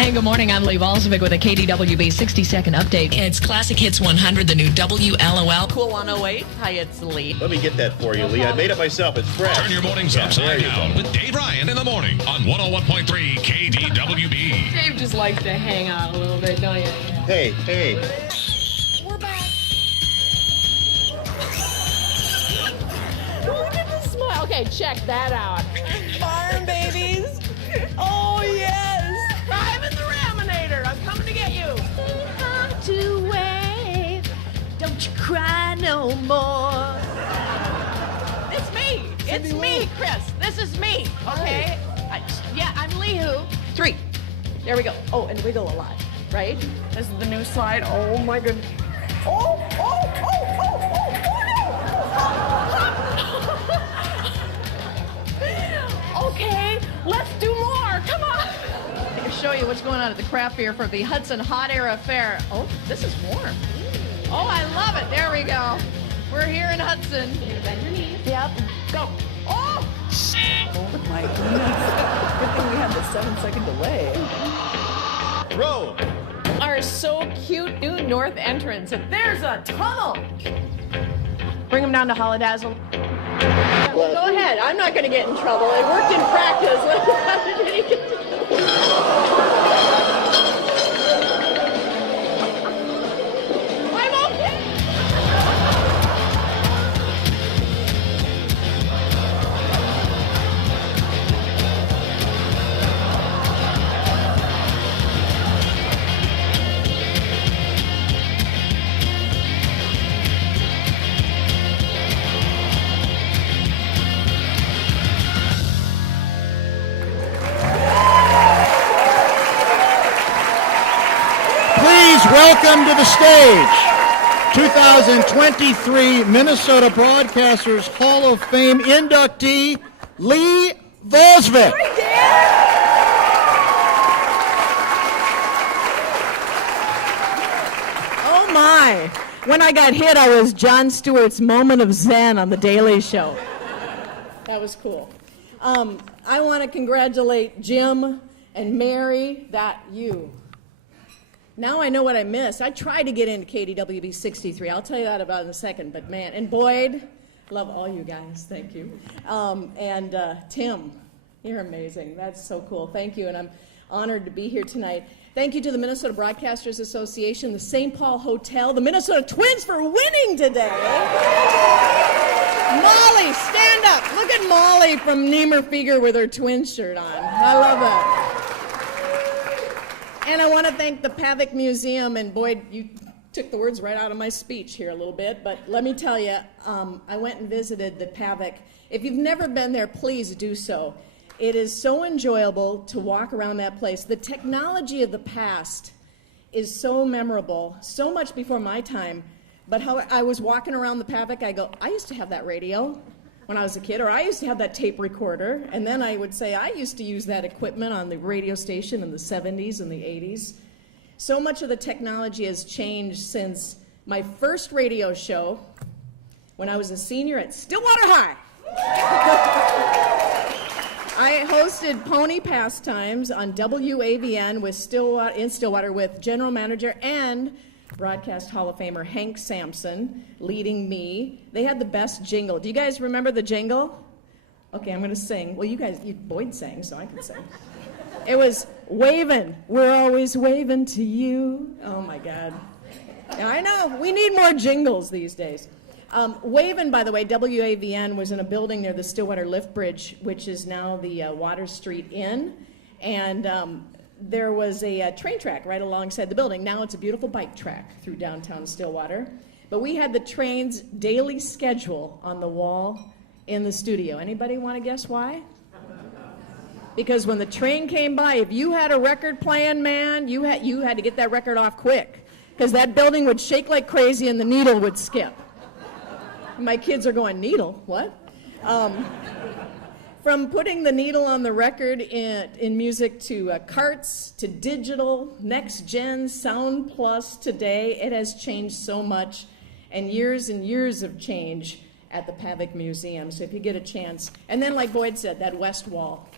Hey, good morning. I'm Lee Valzovic with a KDWB 60-second update. It's Classic Hits 100, the new WLOL. Cool 108. Hi, it's Lee. Let me get that for you, Lee. I made it myself. It's fresh. Turn your mornings upside down with Dave Ryan in the morning on 101.3 KDWB. Dave just likes to hang out a little bit, don't you? Hey. We're back. Look at the smile. Okay, check that out. Farm babies. Oh, yes. I'm in the Raminator. I'm coming to get you. Have to wait. Don't you cry no more. It's me. It's me, Chris. This is me. Okay? I'm Lee Who. 3. There we go. Oh, and wiggle a lot, right? This is the new slide. Oh, my goodness. Oh. Okay, let's do more. Come on. I'll show you what's going on at the craft fair for the Hudson Hot Air Affair. Oh, this is warm. Oh, I love it. There we go. We're here in Hudson. Bend your knees. Yep. Go. Oh! Oh my goodness. Good thing we had the 7-second delay. Row. Our so cute new north entrance. And there's a tunnel. Bring them down to Holodazzle. Well, go ahead. I'm not going to get in trouble. It worked in practice. I'm okay. Welcome to the stage, 2023 Minnesota Broadcasters Hall of Fame inductee, Lee Valzovic. Oh my. When I got hit, I was Jon Stewart's moment of zen on The Daily Show. That was cool. I want to congratulate Jim and Mary, you. Now I know what I missed. I tried to get into KDWB 63. I'll tell you that about in a second. But man, and Boyd, love all you guys. Thank you. And Tim, you're amazing. That's so cool. Thank you. And I'm honored to be here tonight. Thank you to the Minnesota Broadcasters Association, the St. Paul Hotel, the Minnesota Twins for winning today. Molly, stand up. Look at Molly from Niemer Fieger with her Twins shirt on. I love that. And I want to thank the Pavic Museum, and Boyd, you took the words right out of my speech here a little bit, but let me tell you, I went and visited the Pavic. If you've never been there, please do so. It is so enjoyable to walk around that place. The technology of the past is so memorable, so much before my time, but how I was walking around the Pavic, I go, I used to have that radio when I was a kid, or I used to have that tape recorder, and then I would say I used to use that equipment on the radio station in the 70s and the 80s. So much of the technology has changed since my first radio show when I was a senior at Stillwater High. I hosted Pony Pastimes on WAVN in Stillwater with General Manager and Broadcast Hall of Famer Hank Sampson leading me. They had the best jingle. Do you guys remember the jingle? Okay, I'm going to sing. Well, Boyd sang, so I can sing. It was waving. We're always waving to you. Oh, my God. I know. We need more jingles these days. Waving, by the way, WAVN was in a building near the Stillwater Lift Bridge, which is now the Water Street Inn. And there was a train track right alongside the building. Now it's a beautiful bike track through downtown Stillwater. But we had the train's daily schedule on the wall in the studio. Anybody want to guess why? Because when the train came by, if you had a record playing, man, you had to get that record off quick. Because that building would shake like crazy and the needle would skip. My kids are going, needle? What? From putting the needle on the record in music to carts, to digital, next gen, Sound Plus today, it has changed so much, and years of change at the Pavic Museum. So if you get a chance, and then like Boyd said, that west wall.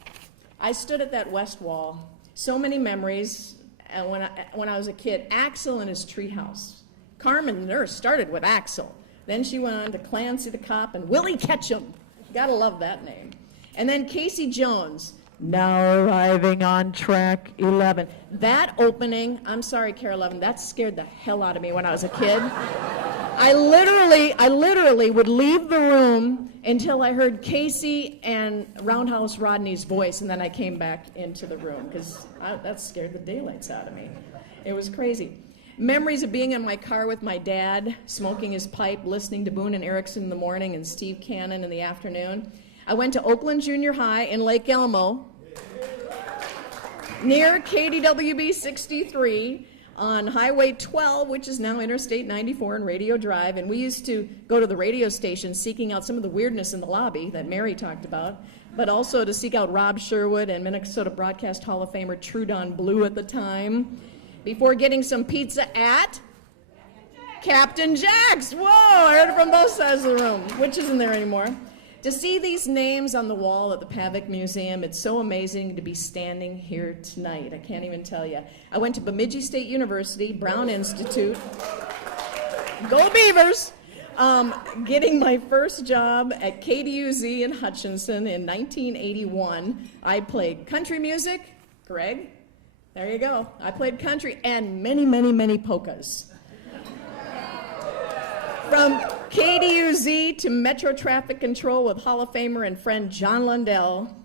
I stood at that west wall So many memories when I was a kid. Axel and his treehouse. Carmen the nurse started with Axel. Then she went on to Clancy the cop and Willie Ketchum. Gotta love that name. And then Casey Jones, now arriving on track 11. That opening, I'm sorry, Care 11, that scared the hell out of me when I was a kid. I literally would leave the room until I heard Casey and Roundhouse Rodney's voice, and then I came back into the room, because that scared the daylights out of me. It was crazy. Memories of being in my car with my dad, smoking his pipe, listening to Boone and Erickson in the morning and Steve Cannon in the afternoon. I went to Oakland Junior High in Lake Elmo, near KDWB 63 on Highway 12, which is now Interstate 94 and Radio Drive. And we used to go to the radio station seeking out some of the weirdness in the lobby that Mary talked about, but also to seek out Rob Sherwood and Minnesota Broadcast Hall of Famer Trudon Blue at the time, before getting some pizza at Captain Jack's. Whoa, I heard it from both sides of the room, which isn't there anymore. To see these names on the wall at the Pavic Museum, it's so amazing to be standing here tonight. I can't even tell you. I went to Bemidji State University, Brown Institute. Go Beavers! Getting my first job at KDUZ in Hutchinson in 1981. I played country music. Greg, there you go. I played country and many, many, many polkas. From KDUZ to Metro Traffic Control with Hall of Famer and friend John Lundell,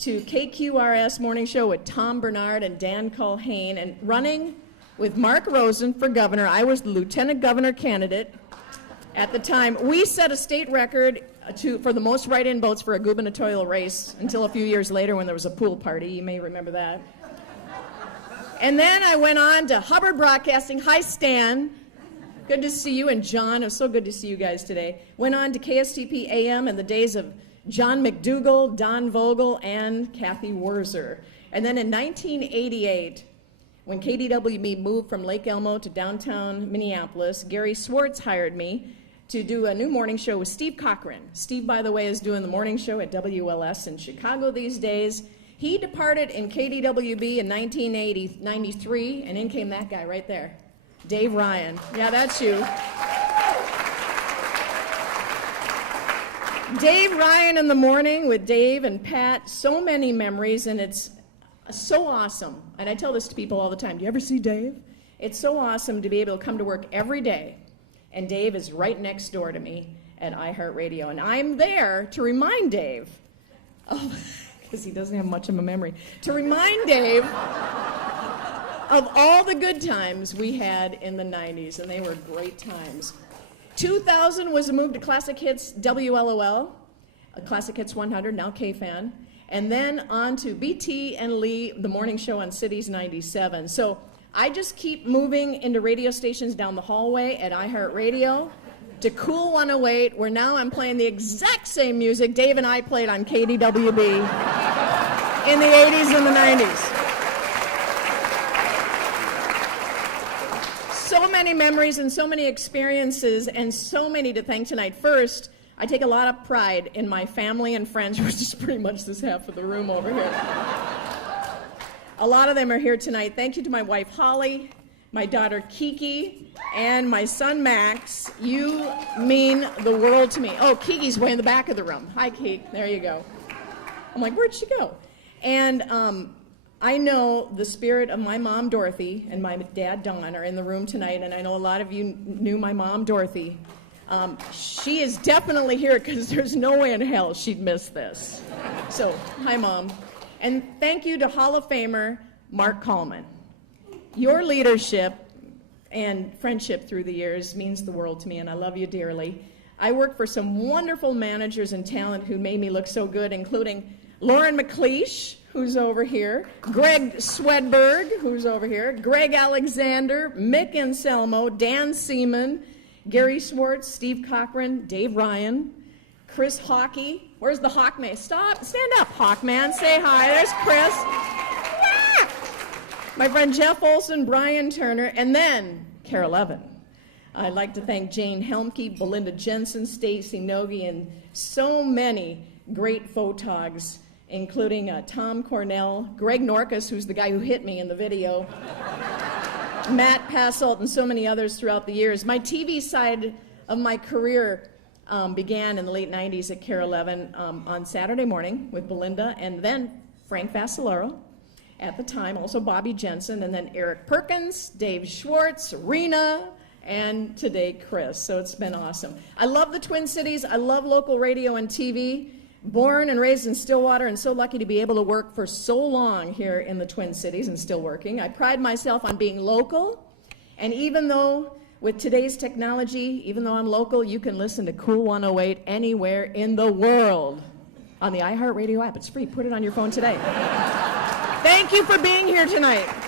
to KQRS Morning Show with Tom Bernard and Dan Culhane, and running with Mark Rosen for governor. I was the lieutenant governor candidate at the time. We set a state record for the most write-in votes for a gubernatorial race until a few years later when there was a pool party. You may remember that. And then I went on to Hubbard Broadcasting. Hi, Stan. Good to see you, and John. It was so good to see you guys today. Went on to KSTP AM in the days of John McDougall, Don Vogel, and Kathy Wurzer. And then in 1988, when KDWB moved from Lake Elmo to downtown Minneapolis, Gary Swartz hired me to do a new morning show with Steve Cochran. Steve, by the way, is doing the morning show at WLS in Chicago these days. He departed in KDWB in 1993, and in came that guy right there. Dave Ryan. Yeah, that's you. Dave Ryan in the morning with Dave and Pat. So many memories, and it's so awesome. And I tell this to people all the time. Do you ever see Dave? It's so awesome to be able to come to work every day, and Dave is right next door to me at iHeartRadio. And I'm there to remind Dave, because he doesn't have much of a memory, to remind Dave of all the good times we had in the 90s, and they were great times. 2000 was a move to Classic Hits WLOL, Classic Hits 100, now KFAN, and then on to BT and Lee, the morning show on Cities 97. So I just keep moving into radio stations down the hallway at iHeartRadio to Cool 108, where now I'm playing the exact same music Dave and I played on KDWB in the 80s and the 90s. So many memories and so many experiences and so many to thank tonight. First, I take a lot of pride in my family and friends, which is pretty much this half of the room over here. A lot of them are here tonight. Thank you to my wife, Holly, my daughter, Kiki, and my son, Max. You mean the world to me. Oh, Kiki's way in the back of the room. Hi, Kiki. There you go. I'm like, where'd she go? And I know the spirit of my mom, Dorothy, and my dad, Don, are in the room tonight, and I know a lot of you knew my mom, Dorothy. She is definitely here because there's no way in hell she'd miss this. So, hi, Mom. And thank you to Hall of Famer Mark Coleman. Your leadership and friendship through the years means the world to me, and I love you dearly. I worked for some wonderful managers and talent who made me look so good, including Lauren McLeish, who's over here, Greg Swedberg, who's over here, Greg Alexander, Mick Anselmo, Dan Seaman, Gary Swartz, Steve Cochran, Dave Ryan, Chris Hockey. Where's the Hawkman? Stop, stand up, Hawkman, say hi. There's Chris. Yeah. My friend Jeff Olson, Brian Turner, and then Care 11. I'd like to thank Jane Helmke, Belinda Jensen, Stacy Nogi, and so many great photogs including Tom Cornell, Greg Norcus, who's the guy who hit me in the video, Matt Passolt, and so many others throughout the years. My TV side of my career began in the late 90s at KARE 11 on Saturday morning with Belinda, and then Frank Vassalaro at the time, also Bobby Jensen, and then Eric Perkins, Dave Schwartz, Rena, and today Chris. So it's been awesome. I love the Twin Cities. I love local radio and TV. Born and raised in Stillwater, and so lucky to be able to work for so long here in the Twin Cities and still working. I pride myself on being local, and even though with today's technology, even though I'm local, you can listen to Cool 108 anywhere in the world on the iHeartRadio app. It's free. Put it on your phone today. Thank you for being here tonight.